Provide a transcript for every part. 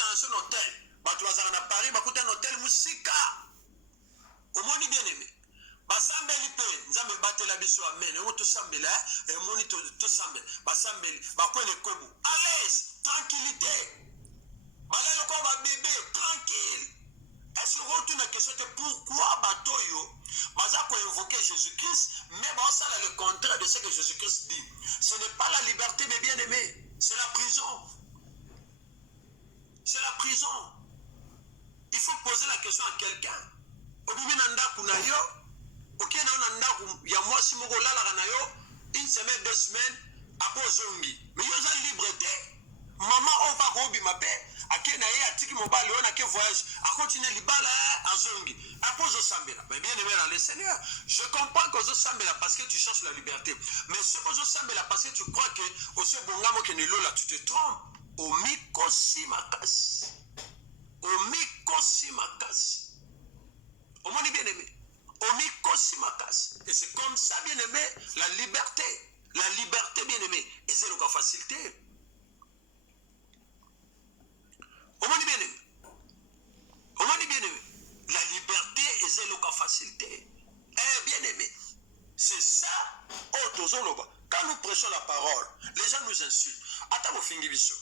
bakutana sur un hôtel. Bato bazaka na Paris, bakutana na hôtel musika. Omoni bien aimé. Basambeli pe, nzambe batela biso amen. On to sambela, et moni to sambela. Basambeli, bakone kobu. À l'aise, tranquillité. Balalo ko ba bébé, tranquille. Est-ce que vous avez une question de pourquoi Batoyo Baza ko invoquer Jésus-Christ, mais ça le contraire de ce que Jésus-Christ dit. Ce n'est pas la liberté, mes bien-aimés, c'est la prison. C'est la prison. Il faut poser la question à quelqu'un. Obibi nanda kunayo, ok nanda ya moi si moko la kanayo, une semaine, 2 semaines, après zongi. Mais yo za liberté. Maman on va kobi mabe, akena ye atiki mobali on a que voyage, a continuer libala à zongi. Après zo sambela. Mais bien aimé dans le Seigneur, je comprends que zo sambela parce que tu cherches la liberté. Mais ce que zo sambela parce que tu crois que au ce bongamo que nelo là tu te trompes. Omikosi makasi. Omikosi makasi. Au moins bien aimé. Omikosi makasi. Et c'est comme ça bien aimé la liberté. La liberté bien aimé. Et c'est donc la facilité. Au moins bien aimé. Au moins bien aimé. La liberté et c'est donc la facilité. Eh bien aimé. C'est ça. Quand nous prêchons la parole, les gens nous insultent. Attends vos fingibiso.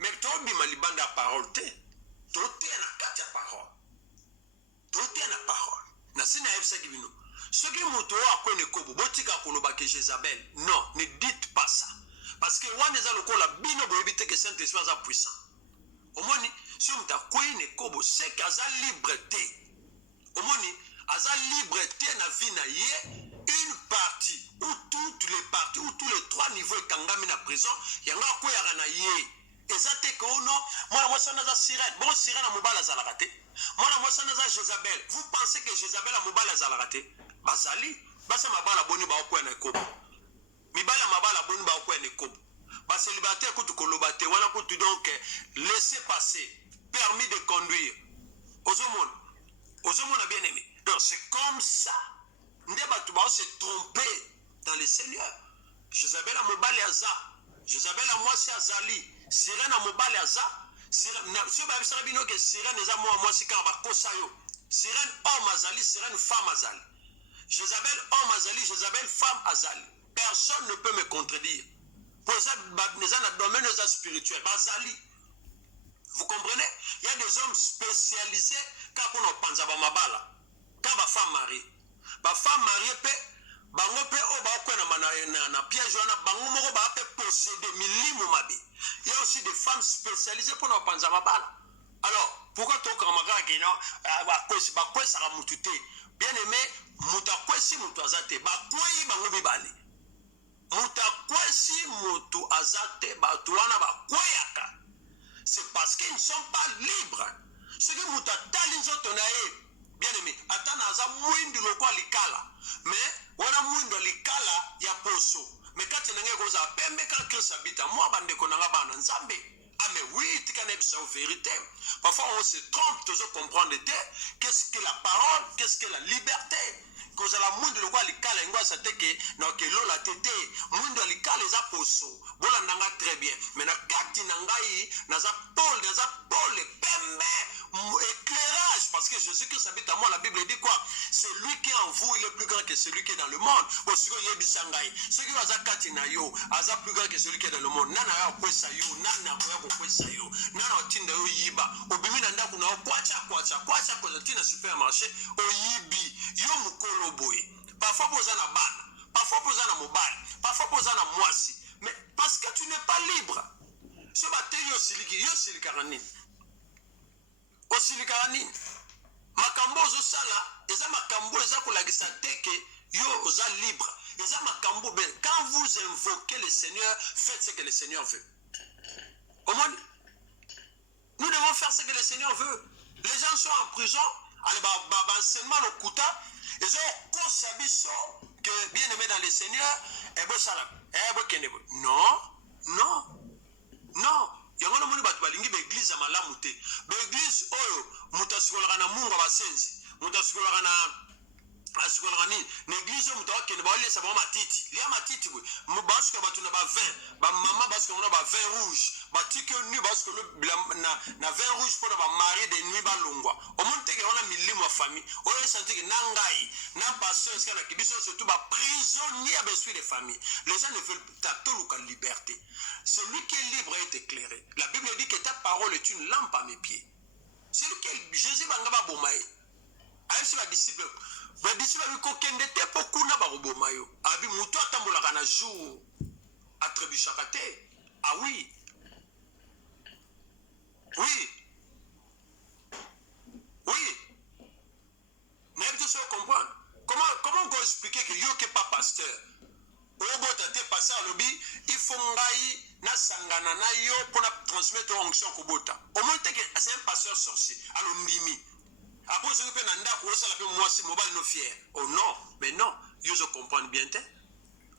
Mais tu as bien libanda la parole. Tu as la parole. Tout est la parole. Nasina efsa kibino. Ce qui muto akone kobo botika koloba ke Jézabel. Non, ne dites pas ça. Parce que wana za lokola bino boyebite que Saint-Esprit est puissant. Omoni, si on t'a ne kobo c'est qu'aza liberté. Omoni, aza liberté na vie na ye une partie ou toutes les parties ou tous les 3 niveaux kangami na prison, yanga ko ya na ye. Ezate ko no, moi ça na za sirène. Bon sirène na mobala za la raté. Moi ça Jézabel. Vous pensez que Jézabel a mobala za la raté? Basali, basa mabala boni ba ko na kobo. Mibala mabala boni ba ko na kobo. Ba célibataire ko tukolobate wana ko tu donc laisser passer, permis de conduire. Ozomona bien aimé. Donc c'est comme ça. Ndeba tu ba se tromper dans le Seigneur. Jézabel a mobala aza. Jézabel a moi si azali. Sirène a mobali aza. Sirène que sirène eza moi si car bakosa yo. Sirène homme azali, sirène femme azali. Jézabel homme azali, Jézabel femme azali. Personne ne peut me contredire. Pour ça, dans le domaine spirituel, bazali. Vous comprenez? Il y a des hommes spécialisés quand on pense à mabala. Quand ma femme marie. Ma femme mariée peut bango pe o ba ko na piège wana bango moko ba pe posséder milimu mabe. Il y a aussi des femmes spécialisées pour nos panza mabala. Alors, pourquoi to kamaka ki non ba ko sa mutute. Bien aimé, muta kwesi mutu azate ba koyi bango bibali. Muta kwesi mutu azate ba tuana ba koyaka. C'est parce qu'ils ne sont pas libres. Ce que muta talinzo tonae, bien aimé, atana za mwindi lokwa likala. Mais wana mwindo likala ya poso. Mais quand tu n'as pas pembe quand Christ habite, moi bande konanga bana nzambe. Ah mais oui, tu connais ça en vérité. Parfois on se trompe, toujours comprendre qu'est-ce que la parole, qu'est-ce que la liberté. Cause la mwindo lokwa likala ngwa sa teke na kelo la tete. Mwindo likala za poso. Bola nanga très bien. Mais na kati nangai na za Paul pembe éclairage parce que Jésus-Christ habite à moi. La Bible dit quoi? Celui qui est en vous, il est plus grand que celui qui est dans le monde. Ce qui va kati na yo, aza plus grand que celui qui est dans le monde. Nana ya kwesa yo, nana ya kwesa yo, nana otinda yo yiba. Obimi na ndaku na kwacha tina supermarché oyibi yo mukolo boye. Parfois posana bana, parfois posana mobile, parfois posana mwasi. Mais parce que tu n'es pas libre. Ce matin yo silikarani. Osilikarani. Makambo zo sala, eza makambo eza kolagisa teke yo oza libre. Eza makambo ben. Quand vous invoquez le Seigneur, faites ce que le Seigneur veut. Au moins, nous devons faire ce que le Seigneur veut. Les gens sont en prison, allez enseignement le kuta, ils ont consabiso que bien aimé dans le Seigneur, ebo salam, ebo kenebo. Non. Yango moni batu balingi be église malamu te. Be église oyo mutasikolaka na mungu abasenzi. Mutasikolaka asikolaka nini na église oyo moto akende baolesa bango matiti lia matiti boye basuka bato na bavin bamama basuka ngo na bavin rouge batike nu basuka na vin rouge mpona bamari de nuit balongwa omoni teke wana milimo ya famille oyo esantike na ngai na pasteur esika na kibiso surtout baprisonnier ya baesprit de famille les gens ne veulent ta toluka liberté celui qui est libre est éclairé la Bible dit que ta parole est une lampe à mes pieds celui qui est Jésus banga baboma ye ayebisi badisciple badisciple abikokende te mpo kuna bakoboma yo abi moto atambolaka na jour atrebuchaka te ah oui oui oui nayebi te so comprendre comment on peut expliquer que yo ke pas pasteur oyobota te pasteur alobi il faut ngai nasangana na yo mpona transmettre onction kobota omoni te ke c'est un pasteur sorcier alo ndimi après ce que nanda ko sala pe mwasi mobile no fier oh non mais non yo je comprends bien te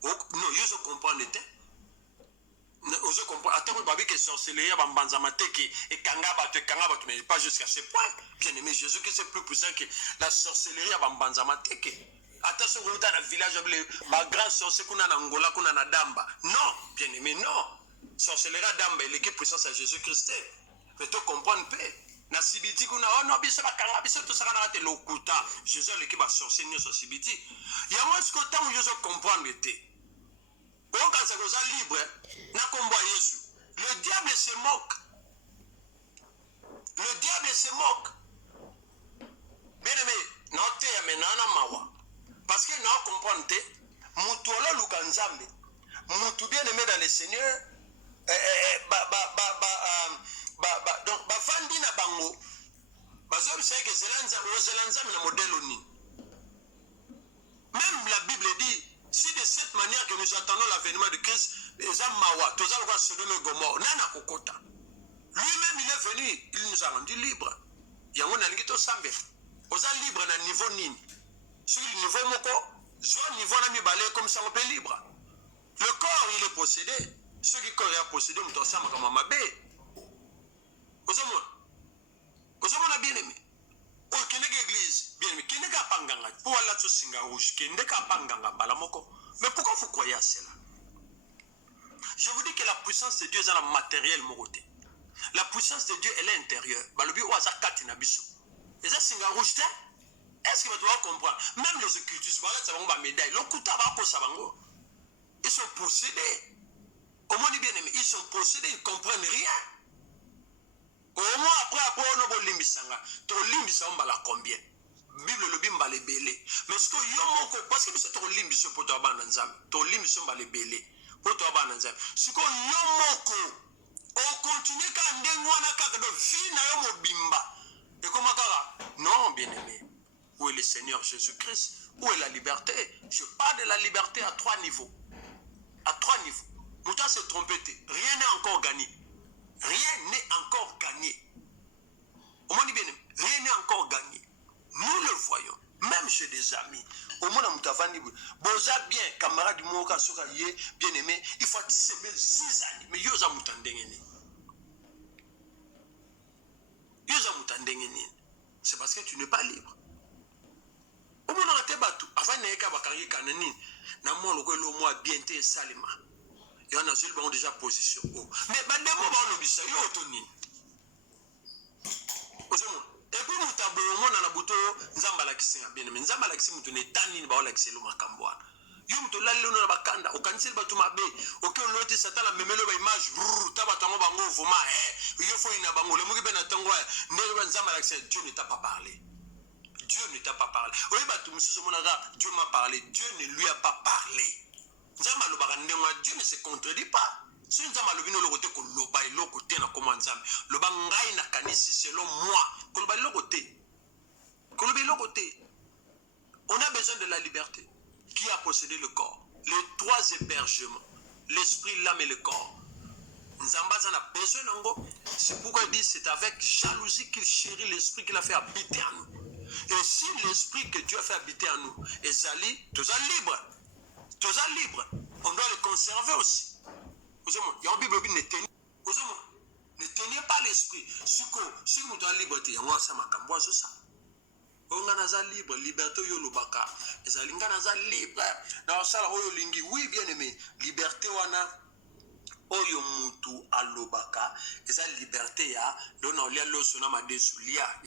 oh non yo je comprends te je comprends attends babi que sorcellerie bambanza mateke et kanga bato mais pas jusqu'à ce point bien aimé Jésus que c'est plus puissant que la sorcellerie bambanza mateke attention ko dans le village ba grand sorcier kuna na Angola kuna na Damba non bien aimé non sorcellerie Damba il est puissance à Jésus Christ mais tu comprends peu na sibiti kuna ono biso bakanga biso to sakana te lokuta Jésus le ki ba sorcier ni so sibiti ya moi ce que tant je comprendre te o quand ça goza libre na kombo Yesu le diable se moque bien aimé note ya menana mawa parce que na comprendre te mutu lo luka nzambe mutu bien aimé dans le Seigneur donc bafandi na bango bazobisa ke zelanza na modèle ni même la Bible dit si de cette manière que nous attendons l'avènement de Christ les amawa tozala kwa Sodome et Gomorrhe nana kokota lui-même il est venu il nous a rendu libre yango nalingi to sambe oza libre na niveau nini sur le niveau moko soit niveau na mibale comme ça on peut libre le corps il est possédé ceux qui corps est possédé muto sama kama mabe Ozomona bien aimé. O keneke église, bien aimé. Keneka panganga. Pour aller sur Singa Rouge. Keneka panganga balamoko. Mais pourquoi vous croyez à cela? Je vous dis que la puissance de Dieu est dans le matériel moroté. La puissance de Dieu elle est intérieure. Balobi oaza kati na biso. Et ça Singa Rouge te? Est-ce que vous devez comprendre? Même les occultistes, voilà ça va ba médaille. Lokuta ba ko sabango. Ils sont possédés. Au moins bien aimé, ils sont possédés, ils ne comprennent rien. Au moins après on a limbisanga to limbisa mbala combien Bible le bimba le belé mais ce que yo moko parce que c'est to limbiso poto abana nzambe to limbiso mbala belé poto abana nzambe ce que yo moko o continue ka ndengwa na kaka do vina yo mobimba et comment kaka non bien aimé où est le Seigneur Jésus-Christ où est la liberté je parle de la liberté à trois niveaux Mouta s'est trompé rien n'est encore gagné. Rien n'est encore gagné. Au moins, rien n'est encore gagné. Nous le voyons, même chez des amis. Au moins, boza bien, camarade du Moka Sokaye, bien aimé, il faut s'aimer 6 années. Mais yoza moutandengene. C'est parce que tu n'es pas libre. Au moins, on a battu. Avant, il y a des kanani. Namon le lo moi bien té salima. Il y en a qui ont déjà position. Mais des mots on obisa yo otoni. Et puis nous tabou na buto nzamba la kisinga bien mais nzamba la kisi mutu ne tani ba la kiselo makambwa. Yo mutu la lelo na bakanda okaniseli batu mabe. Oke loti satala memelo ba image taba tango bango voma yo fo ina bango le muki pe na tango ndelo nzamba la kisi Dieu ne t'a pas parlé. Dieu ne t'a pas parlé. Dieu m'a parlé. Dieu ne lui a pas parlé. Dieu ne se contredit pas. Si nous avons le côté que l'oba est l'autre côté, l'oba ngai na kanisi selon moi. L'oba est l'autre côté. On a besoin de la liberté. Qui a possédé le corps? Les 3 hébergements. L'esprit, l'âme et le corps. Nzambaza a besoin d'ango. C'est pourquoi il dit c'est avec jalousie qu'il chérit l'esprit qu'il a fait habiter en nous. Et si l'esprit que Dieu a fait habiter en nous est sali, tous sont libres. On doit le conserver aussi. Il y a une Bible qui ne tenez pas l'esprit. Si vous êtes libre, il y a un ça. onga naza libre liberté oyo lobaka ezali nga naza libre na osala oyo lingi oui bien aimé liberté wana oyo mutu alobaka eza liberté ya ndo na olia loso na madesu lia